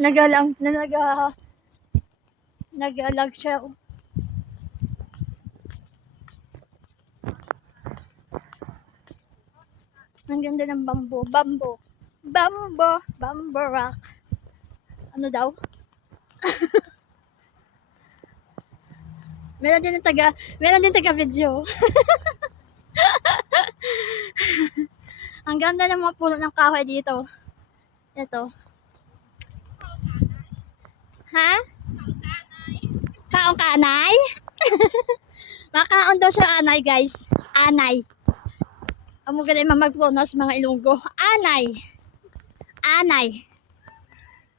Nagalang, nagalag siya. Ang ganda ng bamboo. Bamboo rock. Ano daw? Meron din taga video. Ang ganda ng mga puno ng kahoy dito. Ito. Ha? Kaong kaanay? Makaon daw siya anay, guys. Anay. Amo galing magpunos mga Ilonggo. Anay. Anay.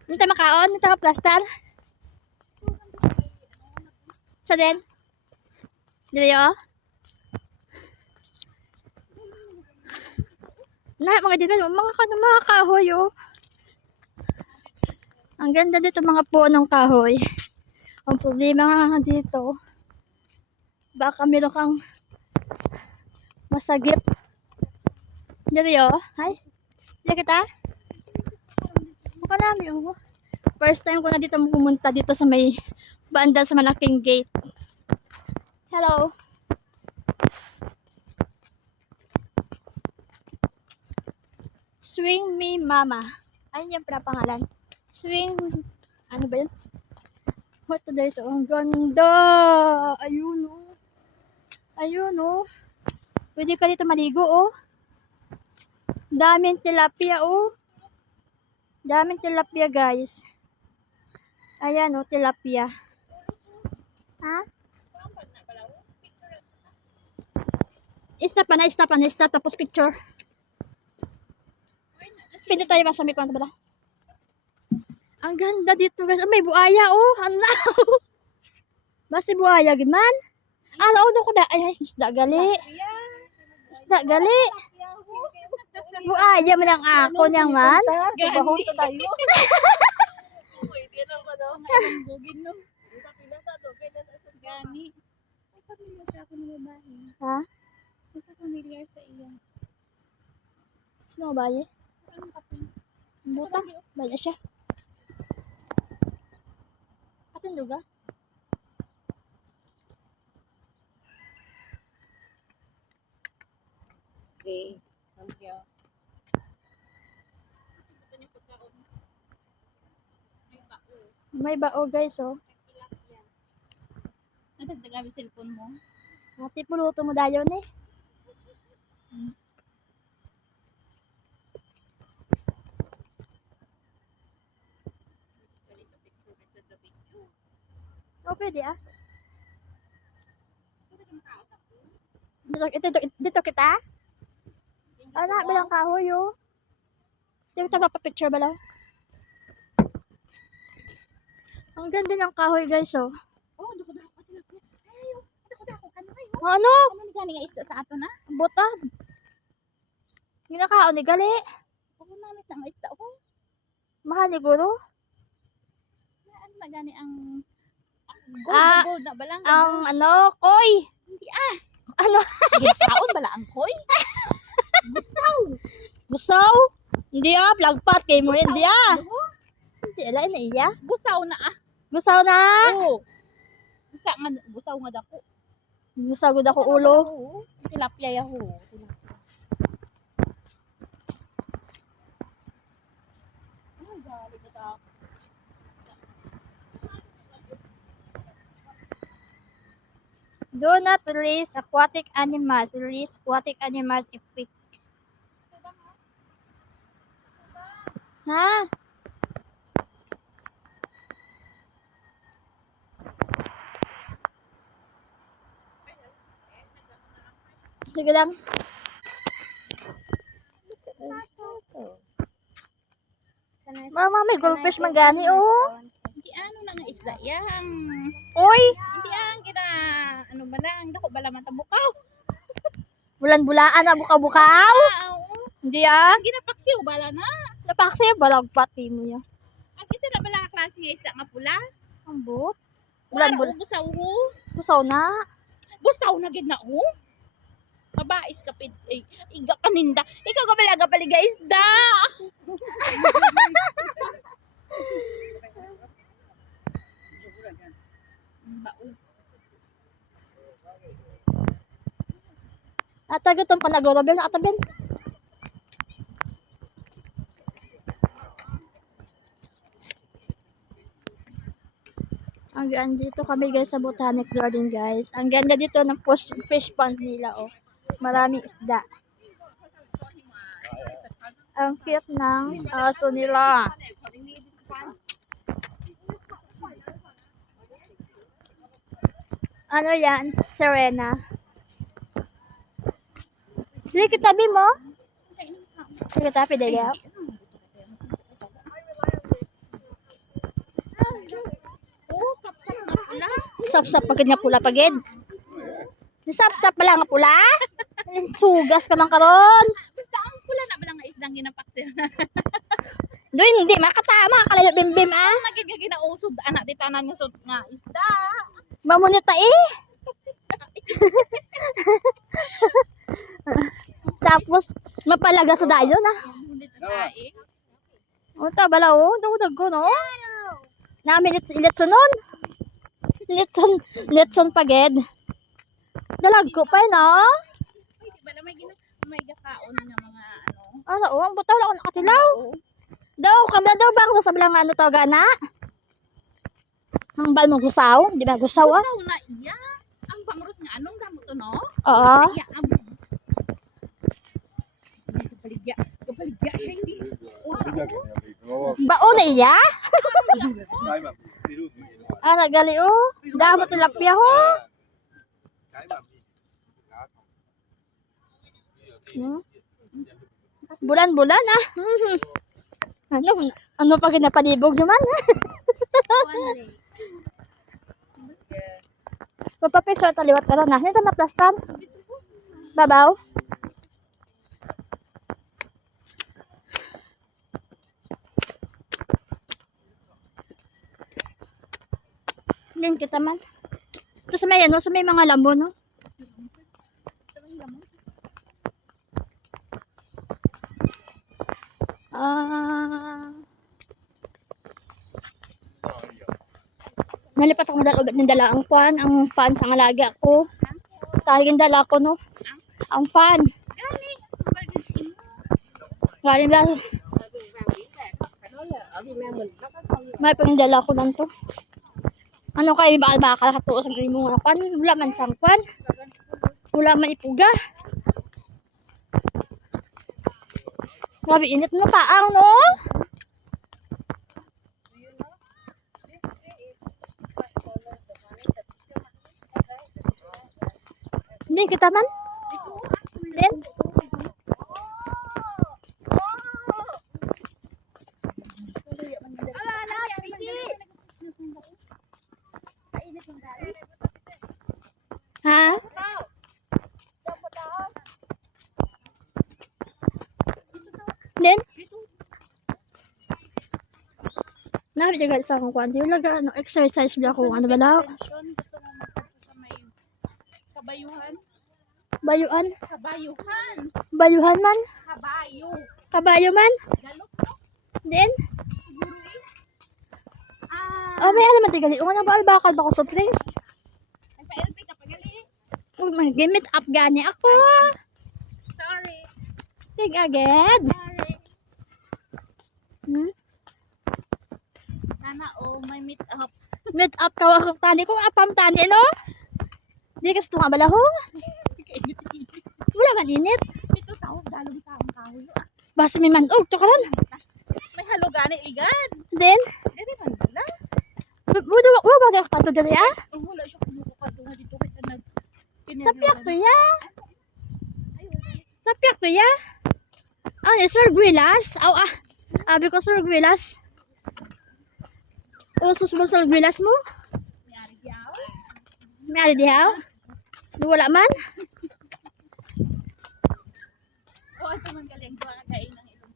Hindi tayo makaon, hindi tayo plaster. Sa din? Dili yo? Na mga dito, mga kahoy oh. Ang ganda dito mga punong kahoy. Ang problema nga dito, baka meron kang masagip. Dili yo? Hay? Dili kita? Mukha namin oh. First time ko na dito pumunta dito sa may banda sa malaking gate. Hello. Swing me mama. Ayun yung pangalan. Swing. Ano ba yun? What to there's ang ganda. Ayun oh. Ayun oh. Pwede ka dito maligo oh. Daming tilapia oh. Daming tilapia guys. Ayan oh, tilapia. Ha? Stop tapos picture. Pwede tayo masami ko ba? Ang ganda dito guys. Oh, may buaya oh. Ano? Basi buaya giman. Ano oh, ko da ay isda gali. Isda gali. Buaya man ang ako niyang man. Bahon to tayo. Uy, di lang ko daw. Bugin no. Sa pila sa to, kaya sa gani. Ay pamilya siya ako ng babae. Ha? Basta familiar sa iya. Sino ba ye? Ang kapin. Buta. Bala siya. Atin duga? Okay. Thank you. May bao guys oh. Nadagdagan yung cellphone mo? Ati puluto mo dayon eh. Oh, pwede ah. Dito kita? Ana, bilang kahoy oh. Dito tayo papapicture balaw. Ang ganda ng kahoy guys oh. Oh, duko na ako. Ayo, duko na ako. Ano kayo? Ano? Ano ni gani nga isda sa ato na? Buta. Ginakaon ni gali. Oo, namit na nga isda ko. Mahal ni guro. Ano na gani ang Ah, gold na balang. Ang ano, koy. Hindi Ano? Gitaon bala ang koy. Busaw. Busaw? Hindi ah, plagpat kay mo hindi ah. Hindi ala na iya. Busaw na Busaw na. Oo. Busaw nga dako. Busaw gud ako ulo. Tilapia yaho. Do not release aquatic animals. Release aquatic animals if we... Ha? Sige lang. Mama, may goldfish man gani oh. Si ano na nga isda yang. Oy, Hindi ang kita ano ba lang dako bala man tabukaw. bulan-bulaan na buka-bukaw. Oo. Hindi ah. Ginapaksiw bala na. Napaksi balag pati mo ya. Ang isa na bala ka klase nga isda nga pula. Ambot. Bulan-bulan. Bulan-bulan. Busaw ho. Busaw na. Busaw na gid na ho. Babais ka pid ay iga kaninda. Ikaw ka bala ga paliga isda. Atagutom pa na guro, Ben. Ata, Ben. Ang ganda dito kami guys sa Botanic Garden guys. Ang ganda dito ng fish pond nila oh. Maraming isda. Ang cute ng aso nila. Ano yan? Serena. Sige, tabi mo. Sige, tabi dali. Oh, sapsap na pula. Sap-sap pagid nga pula pagid. Sap-sap pala nga pula. Sugas ka man karon. Basta ang pula na balang nga isdang ginapaksil. Do hindi makatama kalayo bim-bim ah. Nagigagi na usod anak di tanan nga sud nga isda. Mamunita eh. Tapos mapalaga sa dayo na. Ulit na tae. Unta bala oh, dugdag ko no. Nami litson nun. Litson pagid. Dalag ko pa no. Di ba na may gakaon nga mga ano. Ano oh, ang butaw lang nakatilaw. Daw kami daw bang sa bilang ano to gana? Ang bal mo gusaw, di ba gusaw ah? Usaw na iya. Ang pangros nga anong damo to no? Oo. Iya am. Kapaligya siya hindi. Baon na iya? Ara gali oh. Damo tilapia ho. Bulan-bulan ah. Ano pa ginapanibog naman? Papapicture to liwat ka na. Nito na plastan. Babaw. Din kita man. Ito sa may ano, sa may mga lambo no. Nalipat ako ng dala ang fan sa alaga ko. Taligin dala ko no. Ang fan. Galing dala. May pangdala ko lang to. Ano kayo bakal katuos ang imo nga fan? Wala man sang fan. Wala man ipuga. Grabe init no paang no. Hindi kita man. Din. Ha? Din. Nabi jaga sa akong kwanti. Laga ano exercise bla ko ano bala. Kabayuhan. Bayuan. Kabayuhan. Bayuhan man. Kabayo. Kabayo man. Galok. Din. Siguro Oh, may ano man tigali. Unga ba albakal ba ko sa place? Ay pa-LP ka pagali. Oh, mag-gamit up gani ako. Sorry. Tig agad. Sorry. Hmm? Sana may meet up. Meet up ka akong tani ko apam tani no? Di kasi tunga bala ho. Wala man init. Ito taos dalong taong kahoy. Basta may manog to karon. May halo gani igad. Then, Dili man wala. wala ba ka to diri ah? Wala siya kumukuha doon dito kita nag Sapiak to ya. Sapiak to ya. Ah, ni Sir Grillas. Aw ah. Abi ko Sir Grillas. Usos mo Sir Grillas mo? Mayari diyaw. May ali dihaw. Wala man. O ato man galing ko ang kain ng ilong.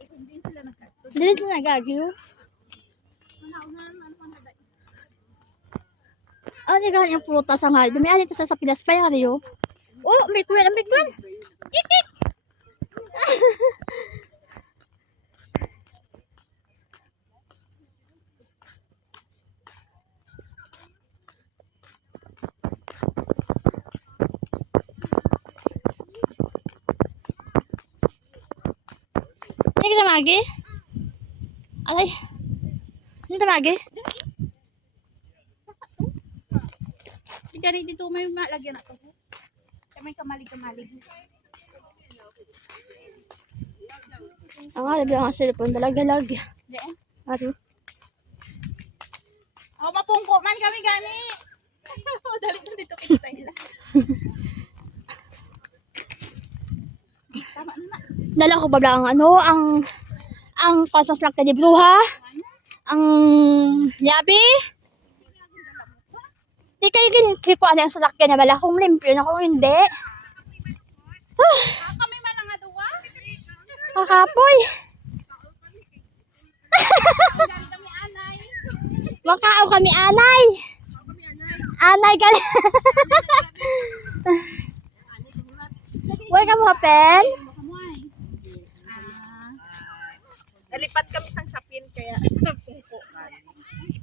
Hindi sila nagkato. Dili sila nagagyo. Ah, di ka yung prutas ang hali. Dumi ali to sa Pinas pa yung yo. Oh, may kuwan, may kuwan. Ikik. Hindi ka magi? Alay. Hindi ka magi? Dari dito may malagyan na to. May kamalig-kamalig. Ang alab lang ang cellphone. Dalag-dalag. Diyan. Aro. Ako mapungko man kami gani. Dali na dito kita sa ila. Tama na. Dala ko ba ang ang pasaslak ka di bruha? Ang yabi? Di kayo ginitri ko ano yung salakyan na bala kung limpyo na kung hindi. Kami man nga duwa. Kakapoy. Kami anay. Makao kami anay. Anay ka. Uy, kamu pen? Nalipat kami sang sapin kaya pungko.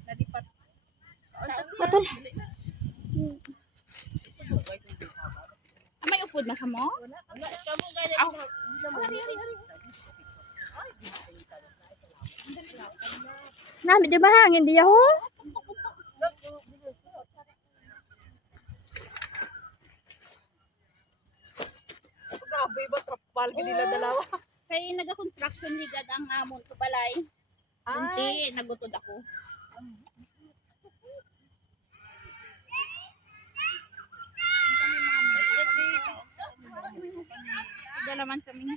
Nalipat. Atol. May upod man kamo? Wala. Kamu gaya. Nami di ba hangin di ako? Grabe ba trapal nila dalawa. Kay naga-construction ni Dad ang amon ko balay. Bunti, nagutod ako. Dalaman kami.